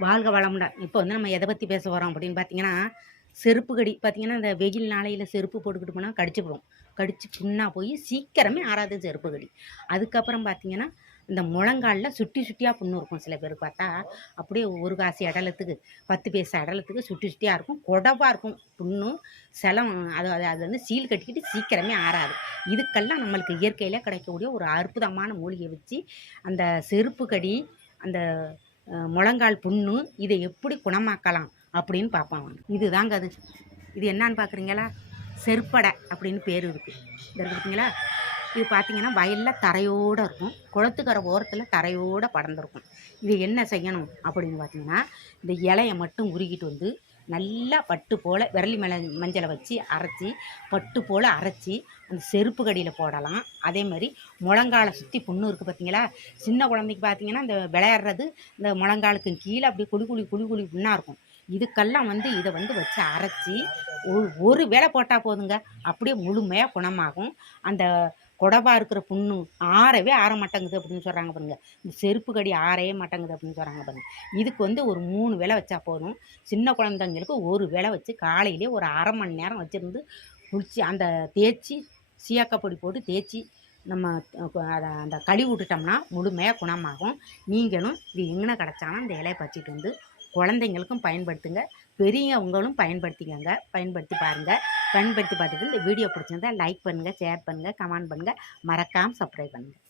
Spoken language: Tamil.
வாழ்க வளமுடா இப்போ வந்து நம்ம எதை பற்றி பேச வரோம் அப்படின்னு பார்த்தீங்கன்னா செருப்பு கடி பார்த்தீங்கன்னா இந்த வெயில் நாளையில் செருப்பு போட்டுக்கிட்டு போனால் கடிச்சுக்கிறோம் கடிச்சு புண்ணாக போய் சீக்கிரமே ஆறாது செருப்பு கடி. அதுக்கப்புறம் பார்த்தீங்கன்னா இந்த முழங்காலில் சுட்டி சுட்டியாக புண்ணு இருக்கும் சில பேருக்கு பார்த்தா. அப்படியே ஒரு காசு இடலத்துக்கு பத்து பைசா இடலத்துக்கு சுட்டி சுட்டியாக இருக்கும். குடவாக இருக்கும் புண்ணும் செலம் அது அது அது வந்து சீல் கட்டிக்கிட்டு சீக்கிரமே ஆறாது. இதுக்கெல்லாம் நம்மளுக்கு இயற்கையில் கிடைக்கக்கூடிய ஒரு அற்புதமான மூலிகை வச்சு அந்த செருப்பு கடி அந்த முழங்கால் புண்ணு இதை எப்படி குணமாக்கலாம் அப்படின்னு பார்ப்போம் இது இதுதாங்க அது. இது என்னன்னு பார்க்குறீங்களா? செருப்படை அப்படின்னு பேர் இருக்குது இந்த இது பார்த்தீங்கன்னா வயலில் தரையோடு இருக்கும். குளத்துக்கரை ஓரத்தில் தரையோடு படர்ந்துருக்கும். இது என்ன செய்யணும் அப்படின்னு பார்த்தீங்கன்னா இந்த இலையை மட்டும் உருகிட்டு வந்து நல்லா பட்டு போல் விரலி மல மஞ்சளை வச்சு அரைச்சி பட்டு போல் அரைச்சி அந்த செருப்பு கடியில் போடலாம். அதே மாதிரி முழங்காலை சுற்றி புண்ணு இருக்குது பார்த்தீங்களா சின்ன குழந்தைக்கு பார்த்தீங்கன்னா இந்த விளையாடுறது இந்த முழங்காலுக்கு கீழே அப்படியே குழி குழி குழி குழி புண்ணாக இருக்கும். இதுக்கெல்லாம் வந்து இதை வந்து வச்சு அரைச்சி ஒரு ஒரு வேளை போட்டால் போதுங்க. அப்படியே முழுமையாக குணமாகும். அந்த குடவா இருக்கிற புண்ணு ஆறவே ஆற மாட்டேங்குது அப்படின்னு சொல்கிறாங்க பாருங்க. இந்த செருப்பு கடி ஆறவே மாட்டேங்குது அப்படின்னு சொல்கிறாங்க பாருங்க. இதுக்கு வந்து ஒரு மூணு வேளை வச்சா போதும். சின்ன குழந்தைங்களுக்கு ஒரு வேளை வச்சு காலையிலே ஒரு அரை மணி நேரம் வச்சுருந்து குளிச்சு அந்த தேய்ச்சி சீயக்காப்பொடி போட்டு தேய்ச்சி நம்ம அதை அந்த கழுவி விட்டுட்டோம்னா முழுமையாக குணமாகும். நீங்களும் இது எங்கே கிடச்சாலும் இந்த இலையை பச்சிட்டு வந்து குழந்தைங்களுக்கும் பயன்படுத்துங்க. பெரியவங்களும் பயன்படுத்திக்கங்க. பயன்படுத்தி பாருங்கள் பயன்படுத்தி பார்த்துட்டு இந்த வீடியோ பிடிச்சிருந்தா லைக் பண்ணுங்கள் ஷேர் பண்ணுங்கள் கமெண்ட் பண்ணுங்கள் மறக்காமல் சப்ஸ்கிரைப் பண்ணுங்கள்